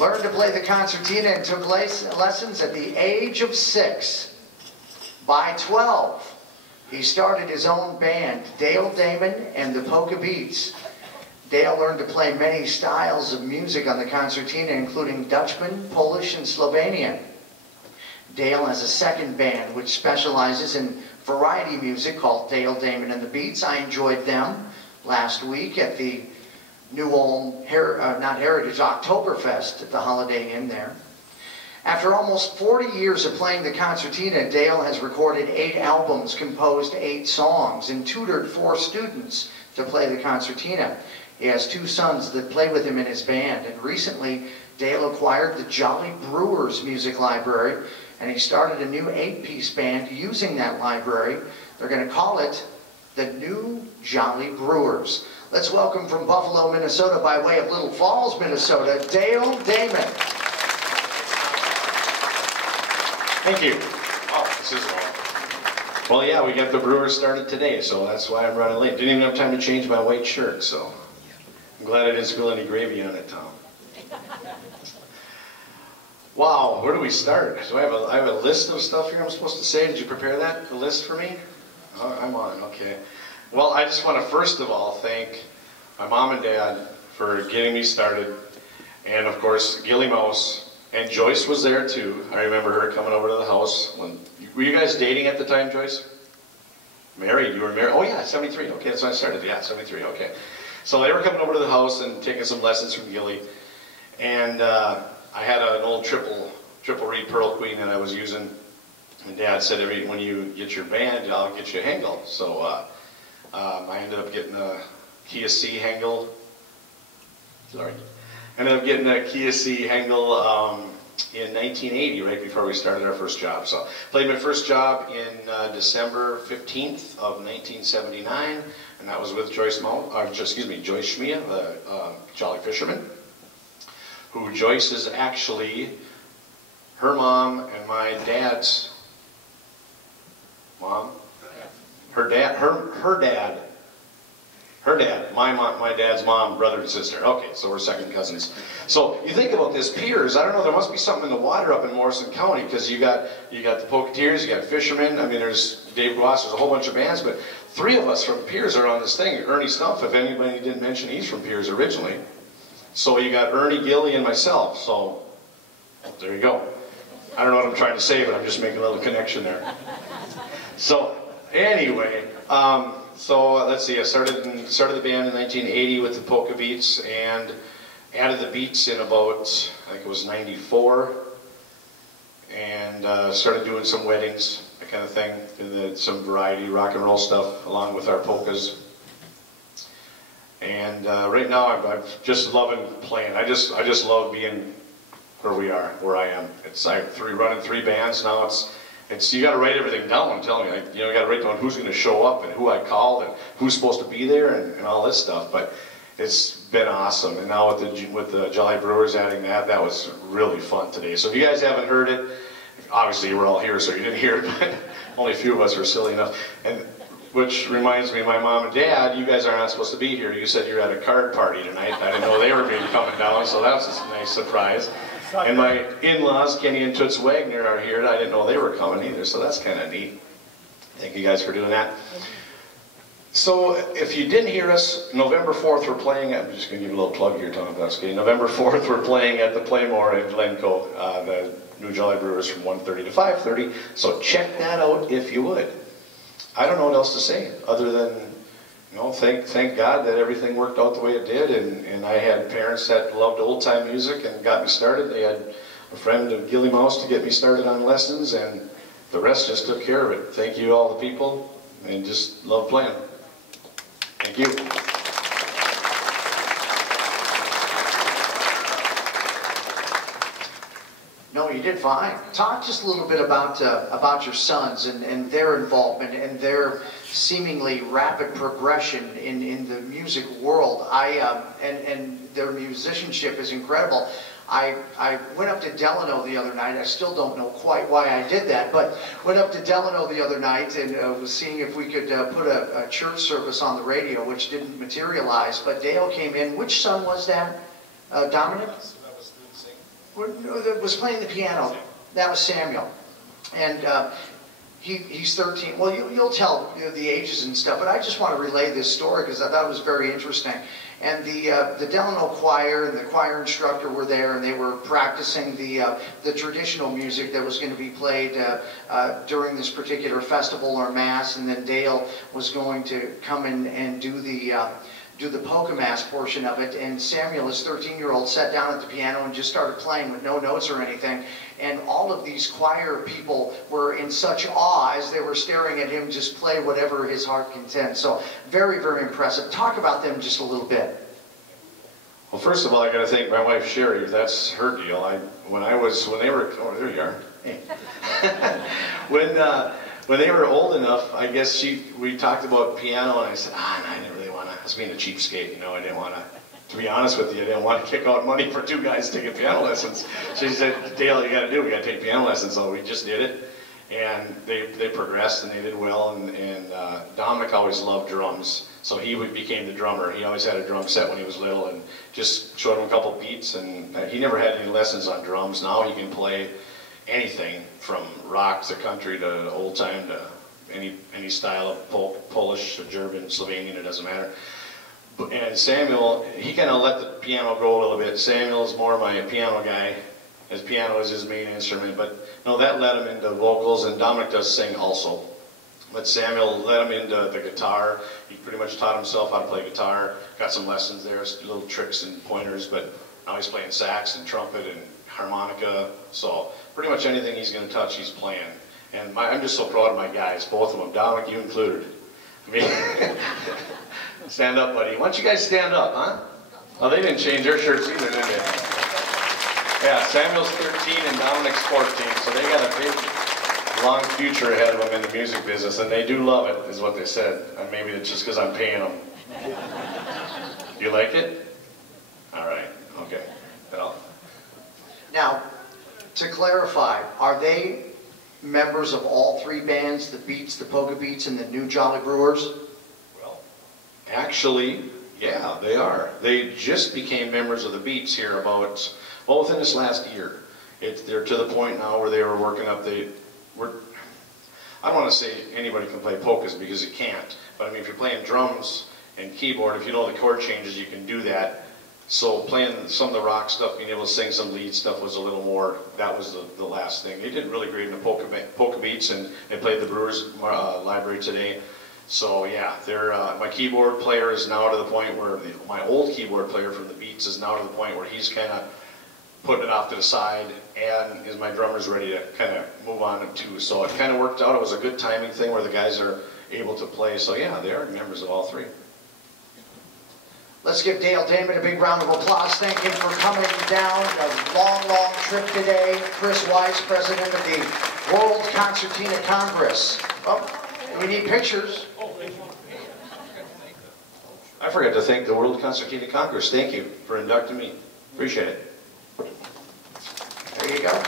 Learned to play the concertina and took lessons at the age of 6. By 12, he started his own band, Dale Dahmen and the Polka Beats. Dale learned to play many styles of music on the concertina, including Dutchmen, Polish, and Slovenian. Dale has a second band which specializes in variety music called Dale Dahmen and the Beats. I enjoyed them last week at the New Ulm, Oktoberfest at the Holiday Inn there. After almost 40 years of playing the concertina, Dale has recorded 8 albums, composed 8 songs, and tutored 4 students to play the concertina. He has 2 sons that play with him in his band, and recently Dale acquired the Jolly Brewers music library, and he started a new 8-piece band using that library. They're going to call it the New Jolly Brewers. Let's welcome from Buffalo, Minnesota, by way of Little Falls, Minnesota, Dale Dahmen. Thank you. Oh, this is long. Well, yeah, we got the Brewers started today, so that's why I'm running late. Didn't even have time to change my white shirt, so I'm glad I didn't spill any gravy on it, Tom. Wow, where do we start? So I have a list of stuff here I'm supposed to say. Did you prepare that, a list for me? Oh, I'm on, okay. Well, I just want to first of all thank my mom and dad for getting me started, and of course Gilly Mouse, and Joyce was there too. I remember her coming over to the house. Were you guys dating at the time, Joyce? Married, you were married? Oh yeah, 73, okay, that's when I started, yeah, 73, okay. So they were coming over to the house and taking some lessons from Gilly, and I had an old triple reed Pearl Queen that I was using, and Dad said, when you get your band, I'll get you a Hengel. So I ended up getting a Kia C Hengel. Sorry. Ended up getting a Kia C Hengel in 1980, right before we started our first job. So played my first job in December 15th of 1979, and that was with Joyce Schmia, the Jolly Fisherman, who Joyce is actually her mom and my dad's mom. Her dad, my dad's mom, brother and sister. Okay, so we're second cousins. So you think about this, Piers, I don't know, there must be something in the water up in Morrison County, because you got the Polketeers, you got Fishermen, I mean there's Dave Ross, there's a whole bunch of bands, but 3 of us from Piers are on this thing. Ernie Stumpf, if anybody didn't mention, he's from Piers originally. So you got Ernie, Gilly, and myself, so there you go. I don't know what I'm trying to say, but I'm just making a little connection there. So anyway, so let's see, I started the band in 1980 with the Polka Beats, and added the beats in about, I think it was 94, and started doing some weddings, that kind of thing, and then some variety rock and roll stuff along with our polkas. And right now I'm just loving playing. I just love being where I am. It's running 3 bands now. It's you got to write everything down. I'm telling you, you got to write down who's going to show up and who I called and who's supposed to be there and all this stuff. But it's been awesome. And now with the Jolly Brewers adding that was really fun today. So if you guys haven't heard it, obviously you were all here, so you didn't hear it. But only a few of us were silly enough. And which reminds me, my mom and dad, you guys are not supposed to be here. You said you're at a card party tonight. I didn't know they were coming down, so that was a nice surprise. And my in-laws, Kenny and Toots Wagner, are here. I didn't know they were coming either, so that's kind of neat. Thank you guys for doing that. So if you didn't hear us, November 4th we're playing, I'm just going to give you a little plug here, Tom Belsky. November 4th we're playing at the Playmore in Glencoe, the New Jolly Brewers from 1:30 to 5:30. So check that out if you would. I don't know what else to say other than, thank God that everything worked out the way it did, and I had parents that loved old-time music and got me started. They had a friend of Gilly Mouse to get me started on lessons, and the rest just took care of it. Thank you all the people, and just love playing. Thank you. No, you did fine. Talk just a little bit about your sons and their involvement and their seemingly rapid progression in the music world. And their musicianship is incredible. I went up to Delano the other night. I still don't know quite why I did that, but went up to Delano the other night and was seeing if we could put a church service on the radio, which didn't materialize. But Dale came in. Which son was that? Dominic? was playing the piano. That was Samuel. And he's 13. Well, you'll tell the ages and stuff, but I just want to relay this story because I thought it was very interesting. And the Delano choir and the choir instructor were there, and they were practicing the traditional music that was going to be played during this particular festival or mass. And then Dale was going to come in and do the polka mass portion of it. And Samuel, his 13-year-old, sat down at the piano and just started playing with no notes or anything. And all of these choir people were in such awe as they were staring at him just play whatever his heart content. So very, very impressive. Talk about them just a little bit. Well, first of all, I got to thank my wife Sherry. That's her deal. When they were, oh, there you are. Hey. When they were old enough, I guess we talked about piano, and I said, I didn't really want to. I was being a cheapskate, you know. I didn't want to. To be honest with you, I didn't want to kick out money for two guys taking piano lessons. She said, Dale, you got to do it. We got to take piano lessons. So we just did it, and they progressed and they did well. And Dominic always loved drums, so he became the drummer. He always had a drum set when he was little, and just showed him a couple beats. And he never had any lessons on drums. Now he can play anything from rock to country to old time to any style of Polish, German, Slovenian. It doesn't matter. And Samuel, he kind of let the piano go a little bit. Samuel's more my piano guy, as piano is his main instrument, but no, that led him into vocals, and Dominic does sing also. But Samuel led him into the guitar. He pretty much taught himself how to play guitar, got some lessons there, little tricks and pointers, but now he's playing sax and trumpet and harmonica, so pretty much anything he's going to touch, he's playing. And I'm just so proud of my guys, both of them, Dominic, you included. I mean, stand up, buddy. Why don't you guys stand up, huh? Oh, they didn't change their shirts either, did they? Yeah, Samuel's 13 and Dominic's 14, so they got a big, long future ahead of them in the music business, and they do love it, is what they said. And maybe it's just because I'm paying them. You like it? All right, okay. Well. Now, to clarify, are they members of all three bands, the Beats, the Polka Beats, and the new Jolly Brewers? Well, actually, yeah, they are. They just became members of the Beats here about, well, within this last year. They're to the point now where they were working up, I don't want to say anybody can play polkas because you can't, but I mean, if you're playing drums and keyboard, if you know the chord changes, you can do that. So playing some of the rock stuff, being able to sing some lead stuff was a little more, that was the last thing. They did really great in the Polka Beats, and they played the Brewers library today. So yeah, my keyboard player is now to the point where, my old keyboard player from the Beats is now to the point where he's kind of putting it off to the side, and my drummer's ready to kind of move on too. So it kind of worked out. It was a good timing thing where the guys are able to play. So yeah, they are members of all three. Let's give Dale Dahmen a big round of applause. Thank him for coming down a long, long trip today. Chris Weiss, president of the World Concertina Congress. Oh, we need pictures. I forgot to thank the World Concertina Congress. Thank you for inducting me. Appreciate it. There you go.